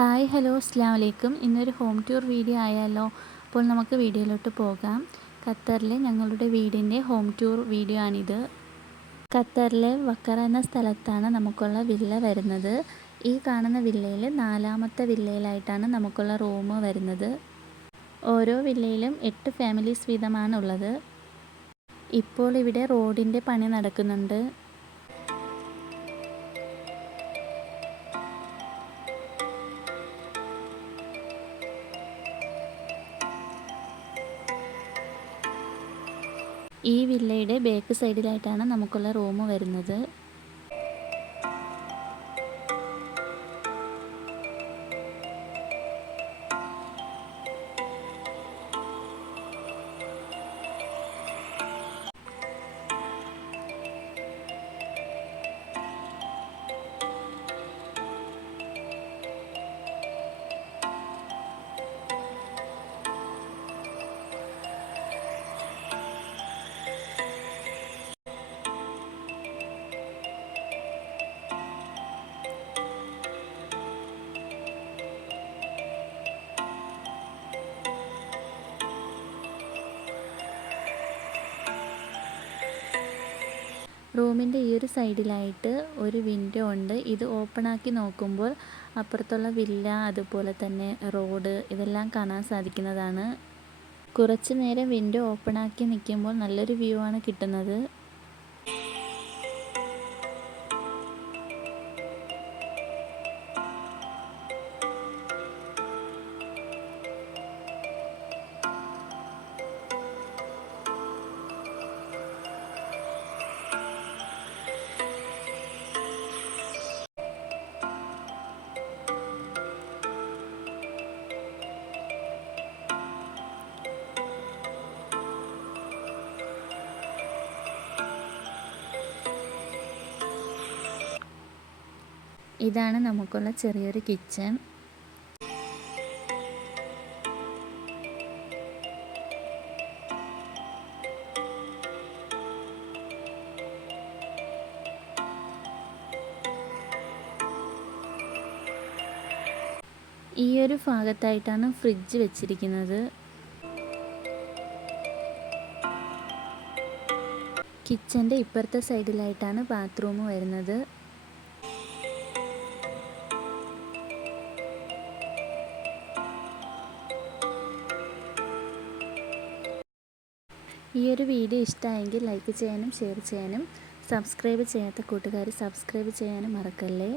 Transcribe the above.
Hi hello അസ്സലാമു അലൈക്കും. ഇന്നൊരു ഹോം ടൂർ വീഡിയോ ആയാലോ? അപ്പോൾ നമുക്ക് വീഡിയോയിലോട്ട് പോകാം. ഖത്തറിലെ ഞങ്ങളുടെ വീടിൻ്റെ ഹോം ടൂർ വീഡിയോ ആണിത്. ഖത്തറിലെ വക്കറ എന്ന സ്ഥലത്താണ് നമുക്കുള്ള വില്ല വരുന്നത്. ഈ കാണുന്ന വില്ലയിൽ 4ാമത്തെ വില്ലയിലായിട്ടാണ് നമുക്കുള്ള റൂം വരുന്നത്. ഓരോ വില്ലയിലും 8 ഫാമിലീസ് വീതമാണുള്ളത്. ഇപ്പോൾ ഇവിടെ റോഡിൻ്റെ പണി നടക്കുന്നുണ്ട്. ഈ വില്ലയുടെ ബാക്ക് സൈഡിലായിട്ടാണ് നമുക്കുള്ള റൂം വരുന്നത്. റൂമിൻ്റെ ഈ ഒരു സൈഡിലായിട്ട് ഒരു വിൻഡോ ഉണ്ട്. ഇത് ഓപ്പണാക്കി നോക്കുമ്പോൾ അപ്പുറത്തുള്ള വില്ല, അതുപോലെ തന്നെ റോഡ്, ഇതെല്ലാം കാണാൻ സാധിക്കുന്നതാണ്. കുറച്ച് നേരം വിൻഡോ ഓപ്പണാക്കി നിൽക്കുമ്പോൾ നല്ലൊരു വ്യൂ ആണ് കിട്ടുന്നത്. ഇതാണ് നമുക്കുള്ള ചെറിയൊരു കിച്ചൺ. ഈ ഒരു ഭാഗത്തായിട്ടാണ് ഫ്രിഡ്ജ് വെച്ചിരിക്കുന്നത്. കിച്ചൻ്റെ ഇപ്പുറത്തെ സൈഡിലായിട്ടാണ് ബാത്റൂം വരുന്നത്. ഈ ഒരു വീഡിയോ ഇഷ്ടമായെങ്കിൽ ലൈക്ക് ചെയ്യാനും ഷെയർ ചെയ്യാനും, സബ്സ്ക്രൈബ് ചെയ്യാത്ത കൂട്ടുകാർ സബ്സ്ക്രൈബ് ചെയ്യാനും മറക്കല്ലേ.